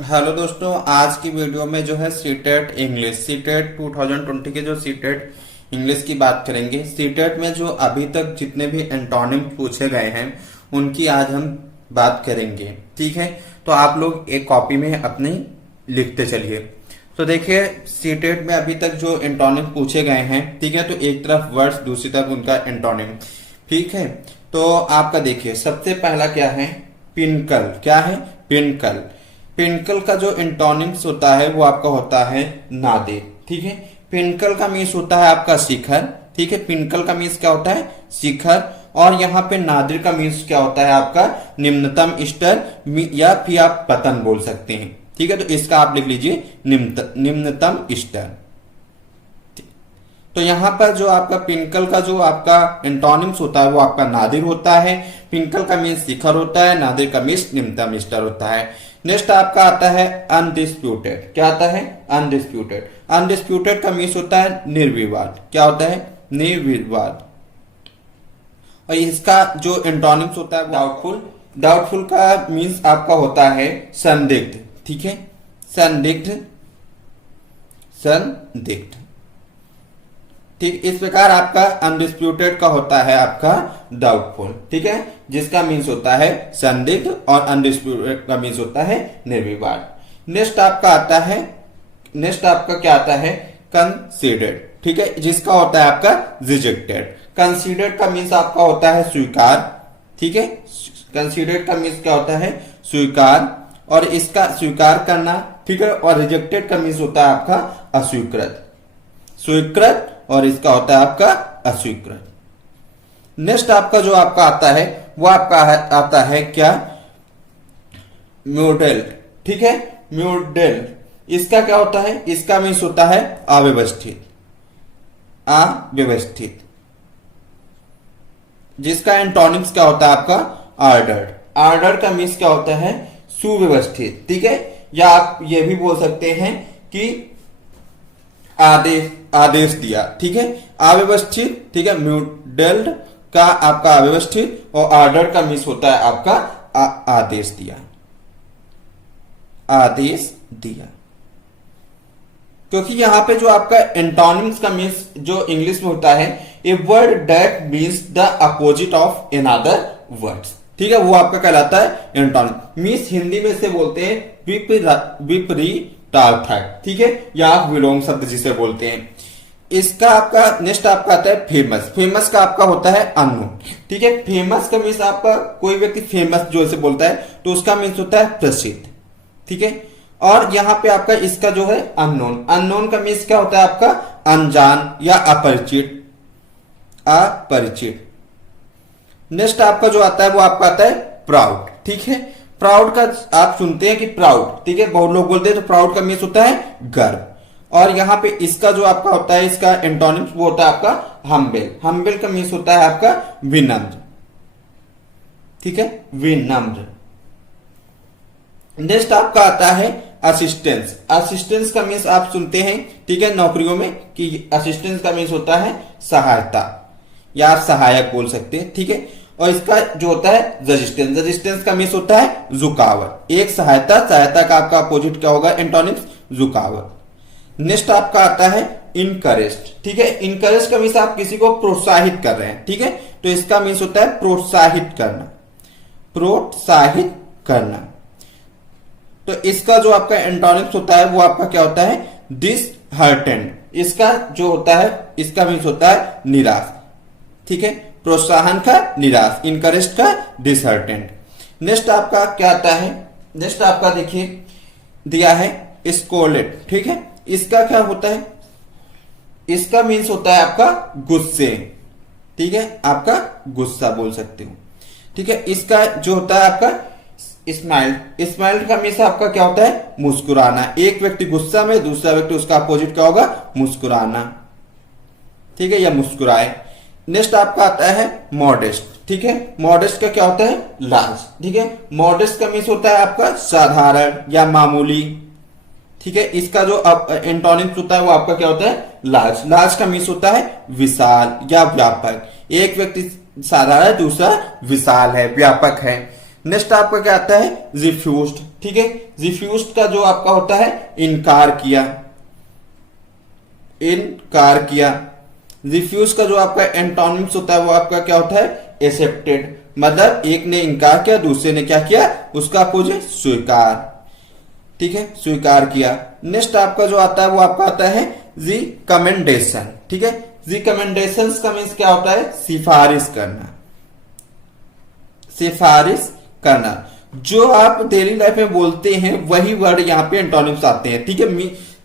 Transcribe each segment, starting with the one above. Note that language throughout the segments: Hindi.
हेलो दोस्तों, आज की वीडियो में जो है सीटेट इंग्लिश सीटेट 2020 के जो सीटेट इंग्लिश की बात करेंगे। सीटेट में जो अभी तक जितने भी एंटोनिम पूछे गए हैं उनकी आज हम बात करेंगे। ठीक है, तो आप लोग एक कॉपी में अपनी लिखते चलिए। तो देखिए, सीटेट में अभी तक जो एंटोनिम पूछे गए हैं, ठीक है, तो एक तरफ वर्ड्स, दूसरी तरफ उनका एंटोनिम। ठीक है, तो आपका देखिए सबसे पहला क्या है, पिनकल। क्या है? पिनकल। पिनकल का जो एंटोनिम्स होता है वो आपका होता है नादिर। ठीक है, पिनकल का मीन्स होता है आपका शिखर। ठीक है, पिनकल का मीन्स क्या होता है? शिखर। और यहाँ पे नादिर का मीन्स क्या होता है आपका? निम्नतम स्तर, या फिर आप पतन बोल सकते हैं। ठीक है, तो इसका आप लिख लीजिए निम्नतम स्तर। तो यहाँ पर जो आपका पिनकल का जो आपका एंटोनिम्स होता है वो आपका नादिर होता है। पिनकल का मीन्स शिखर होता है, नादिर का मीन्स निम्नतम स्तर होता है। नेक्स्ट आपका आता है अनडिस्प्यूटेड। क्या आता है? अनडिस्प्यूटेड। अनडिस्प्यूटेड का मीन्स होता है निर्विवाद। क्या होता है? निर्विवाद। और इसका जो एंटोनिम्स होता है डाउटफुल। डाउटफुल का मीन्स आपका होता है संदिग्ध। ठीक है, संदिग्ध, संदिग्ध। ठीक, इस प्रकार आपका अनडिस्प्यूटेड का होता है आपका डाउटफुल। ठीक है, जिसका मीन्स होता है संदिग्ध, और अनडिस्प्यूटेड का मीन्स होता है निर्विवाद। नेक्स्ट आपका आता है, नेक्स्ट आपका क्या आता है? कंसीडर्ड। ठीक है, जिसका होता है आपका रिजेक्टेड। कंसीडर्ड का मीन्स आपका होता है स्वीकार। ठीक है, कंसीडर्ड का मीन्स क्या होता है? स्वीकार, और इसका स्वीकार करना। ठीक है, और रिजेक्टेड का मीन्स होता है आपका अस्वीकृत। स्वीकृत, और इसका होता है आपका अस्वीकृत। नेक्स्ट आपका जो आपका आता है वो आपका आता है क्या? म्यूडेल। ठीक है, म्यूडेल। इसका क्या होता है? इसका मीन्स होता है अव्यवस्थित। अव्यवस्थित, जिसका एंटोनिम्स क्या होता है आपका? ऑर्डर्ड। ऑर्डर्ड का मीन्स क्या होता है? सुव्यवस्थित। ठीक है, या आप ये भी बोल सकते हैं कि आदेश, आदेश दिया। ठीक है, अव्यवस्थित। ठीक है, म्यूडेल्ड का आपका अव्यवस्थित, और ऑर्डर का मीन्स होता है आपका आदेश दिया। आदेश दिया। क्योंकि यहां पे जो आपका एंटोनिम्स का मीन्स जो इंग्लिश में होता है, a word that means the opposite of another words. ठीक है, वो आपका कहलाता है एंटोनिम। मीन्स हिंदी में से बोलते हैं विपरीतार्थक। ठीक है, या विलोम शब्द जिसे बोलते हैं। इसका आपका नेक्स्ट आपका आता है फेमस। फेमस का आपका होता है अननोन। ठीक है, फेमस का मीन्स आपका कोई व्यक्ति फेमस जो ऐसे बोलता है तो उसका मीन्स होता है प्रसिद्ध। ठीक है, और यहां पे आपका इसका जो है अननोन। अननोन का मीन्स क्या होता है आपका? अनजान या अपरिचित। अपरिचित। नेक्स्ट आपका जो आता है वो आपका आता है प्राउड। ठीक है, प्राउड का आप सुनते हैं कि प्राउड, ठीक है, बहुत लोग बोलते हैं, तो प्राउड का मीन्स होता है गर्व। और यहाँ पे इसका जो आपका होता है, इसका एंटोनिम्स वो होता है आपका हम्बल। हम्बल का मीन्स होता है आपका विनम्र। ठीक है, विनम्र। नेक्स्ट आपका आता है असिस्टेंस। असिस्टेंस का मीन्स आप सुनते हैं, ठीक है, नौकरियों में, कि असिस्टेंस का मीन्स होता है सहायता, या आप सहायक बोल सकते हैं। ठीक है, और इसका जो होता है रेजिस्टेंस। रेजिस्टेंस का मीन्स होता है झुकावट। एक सहायता, सहायता का आपका अपोजिट क्या होगा? एंटोनिम्स झुकावट। नेक्स्ट आपका आता है इनकरेज्ड। ठीक है, इनकरेज का मीन्स आप किसी को प्रोत्साहित कर रहे हैं। ठीक है, तो इसका मीन्स होता है प्रोत्साहित करना। प्रोत्साहित करना। तो इसका जो आपका एंटोनिम्स होता है वो आपका क्या होता है? डिसहार्टेंड। इसका जो होता है, इसका मीन्स होता है निराश। ठीक है, प्रोत्साहन का निराश, इनकरेज का डिसहार्टेंड। नेक्स्ट आपका क्या आता है? नेक्स्ट आपका देखिए दिया है स्कोल्डेड। ठीक है, इसका क्या होता है? इसका मीन्स होता है आपका गुस्से। ठीक है, आपका गुस्सा बोल सकते हो। ठीक है, इसका जो होता है आपका स्माइल। स्माइल का मीन्स आपका क्या होता है? मुस्कुराना। एक व्यक्ति गुस्सा में, दूसरा व्यक्ति उसका अपोजिट क्या होगा? मुस्कुराना। ठीक है, या मुस्कुराए। नेक्स्ट आपका आता है मॉडेस्ट। ठीक है, मॉडेस्ट का क्या होता है? लाज। ठीक है, मॉडेस्ट का मीन्स होता है आपका साधारण या मामूली। ठीक है, इसका जो एंटोनिम्स होता है वो आपका क्या होता है? लार्ज। लार्ज का मीन्स होता है विशाल या व्यापक। एक व्यक्ति साधारण है, दूसरा विशाल है, व्यापक है। नेक्स्ट आपका क्या आता है, रिफ्यूज्ड। ठीक है, रिफ्यूज्ड का जो आपका होता है इनकार किया, इनकार किया। रिफ्यूज का जो आपका एंटोनिम्स होता है वो आपका क्या होता है, एक्सेप्टेड। मतलब एक ने इनकार किया, दूसरे ने क्या किया, उसका अपोजिट स्वीकार। ठीक है, स्वीकार किया। नेक्स्ट आपका जो आता है वो आपका आता है रिकमेंडेशन। ठीक है, रिकमेंडेशन का मीन्स क्या होता है, सिफारिश करना, सिफारिश करना। जो आप डेली लाइफ में बोलते हैं वही वर्ड यहाँ पे एंटोनिम्स आते हैं। ठीक है,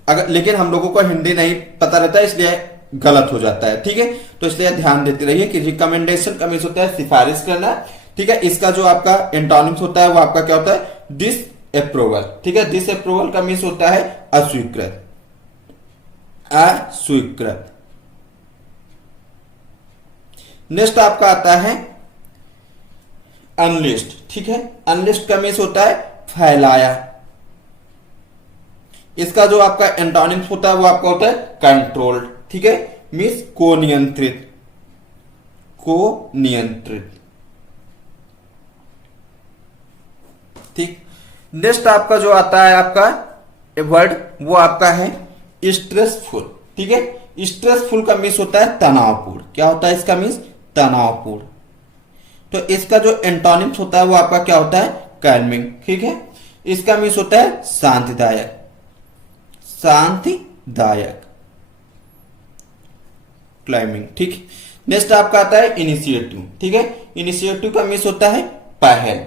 अगर लेकिन हम लोगों को हिंदी नहीं पता रहता है इसलिए गलत हो जाता है। ठीक है, तो इसलिए ध्यान देते रहिए कि रिकमेंडेशन का मीन्स होता है सिफारिश करना। ठीक है, इसका जो आपका एंटोनिम्स होता है वो आपका क्या होता है, डिस अप्रूवल। ठीक है, डिस अप्रूवल का मीन्स होता है अस्वीकृत, अस्वीकृत। नेक्स्ट आपका आता है अनलिस्ट। ठीक है, अनलिस्ट का मीन्स होता है फैलाया। इसका जो आपका एंटोनिम्स होता है वो आपका होता है कंट्रोल्ड। ठीक है, मीन्स को नियंत्रित, को नियंत्रित। ठीक, नेक्स्ट आपका जो आता है आपका वर्ड वो आपका है स्ट्रेसफुल। ठीक है, स्ट्रेसफुल का मीन्स होता है तनावपूर्ण। क्या होता है इसका मीन्स, तनावपूर्ण। तो इसका जो एंटोनिम्स होता है वो आपका क्या होता है, कैल्मिंग। ठीक है, इसका मीन्स होता है शांतिदायक, शांतिदायक, क्लाइमिंग। ठीक, नेक्स्ट आपका आता है इनिशिएटिव। ठीक है, इनिशिएटिव का मीन्स होता है पहल।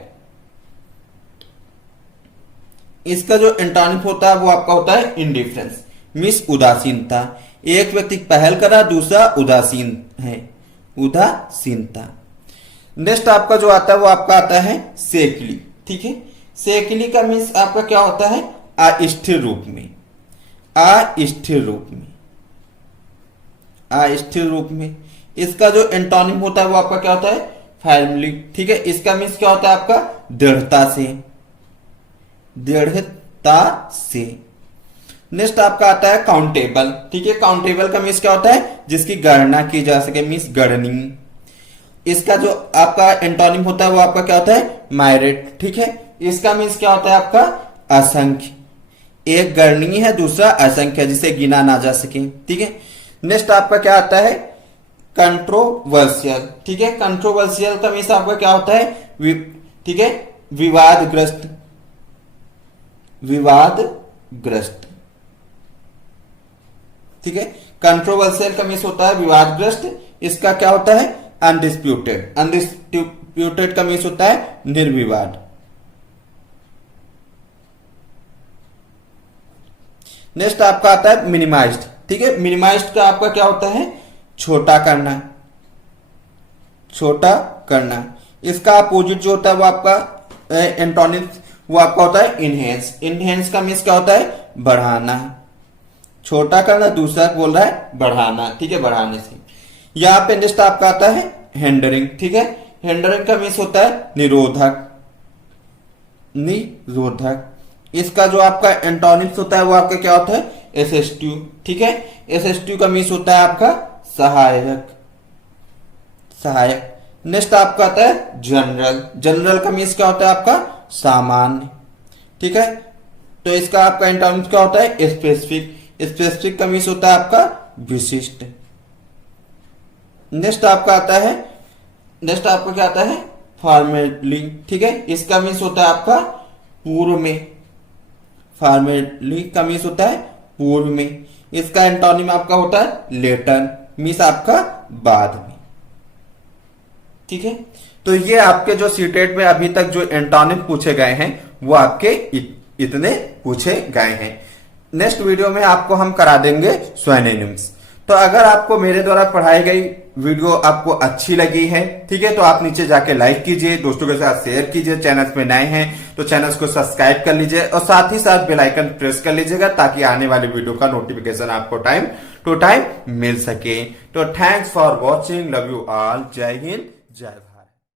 इसका जो एंटोनिम होता है वो आपका होता है इंडिफरेंस, मीन्स उदासीनता। एक व्यक्ति पहल करा, दूसरा उदासीन है, उदासीनता। नेक्स्ट आपका जो आता है वो आपका आता है सेकली। ठीक है, सेकली का मीन्स आपका क्या होता है, अस्थिर रूप में, अस्थिर रूप में, अस्थिर रूप में। इसका जो एंटोनिम होता है वो आपका क्या होता है, फर्मली। ठीक है, इसका मीन्स क्या होता है आपका दृढ़ता से, दृढ़ता से। नेक्स्ट आपका आता है काउंटेबल। ठीक है, काउंटेबल का मीन्स क्या होता है, जिसकी गणना की जा सके, मीन्स गणनीय। इसका जो आपका एंटोनिम होता है वो आपका क्या होता है, माइरेट। ठीक है, इसका मीन्स क्या होता है आपका असंख्य। एक गणनीय है, दूसरा असंख्य, जिसे गिना ना जा सके। ठीक है, नेक्स्ट आपका क्या आता है कंट्रोवर्शियल। ठीक है, कंट्रोवर्शियल का मीन्स आपका क्या होता है, ठीक है, विवादग्रस्त, विवादग्रस्त। ठीक है, कंट्रोवर्शियल का मीन्स होता है विवादग्रस्त। इसका क्या होता है अनडिस्प्यूटेड, अनडिस्प्यूटेड का मीन्स होता है निर्विवाद। नेक्स्ट आपका आता है मिनिमाइज्ड। ठीक है, मिनिमाइज्ड का आपका क्या होता है छोटा करना, छोटा करना। इसका अपोजिट जो होता है वो आपका एंटोनिम्स वो आपका होता है इनहेंस। इनहेंस का मीन्स क्या होता है बढ़ाना, छोटा करना, दूसरा बोल रहा है बढ़ाना। ठीक है, बढ़ाने से। यहां पे नेक्स्ट आपका आता है हेंडरिंग। ठीक है, हेंडरिंग का मीन्स होता है निरोधक, निरोधक। इसका जो आपका एंटोनिम्स होता है वो आपका क्या होता है एसिस्टिव। ठीक है, एसिस्टिव का मीन्स होता है आपका सहायक, सहायक। नेक्स्ट आपका आता है जनरल। जनरल का मीन्स क्या होता है आपका सामान्य। ठीक है, तो इसका आपका एंटोनिम्स क्या होता है स्पेसिफिक। स्पेसिफिक का मीन्स होता है आपका विशिष्ट। नेक्स्ट आपका आता है, नेक्स्ट आपका क्या आता है फॉर्मेटली। ठीक है, इसका मीन्स होता है आपका पूर्व में, फॉर्मेटली का मीन्स होता है पूर्व में। इसका एंटोनिम आपका होता है लेटर, मीन्स आपका बाद में। ठीक है, तो ये आपके जो सीटेट में अभी तक जो एंटोनिम पूछे गए हैं वो आपके इतने पूछे गए हैं। नेक्स्ट वीडियो में आपको हम करा देंगे सिनोनिम्स। तो अगर आपको मेरे द्वारा पढ़ाई गई वीडियो आपको अच्छी लगी है, ठीक है, तो आप नीचे जाके लाइक कीजिए, दोस्तों के साथ शेयर कीजिए। चैनल पे नए हैं तो चैनल को सब्सक्राइब कर लीजिए और साथ ही साथ बेल आइकन प्रेस कर लीजिएगा ताकि आने वाले वीडियो का नोटिफिकेशन आपको टाइम टू टाइम मिल सके। तो thanks for watching, love you all, जय हिंद, जय भारत।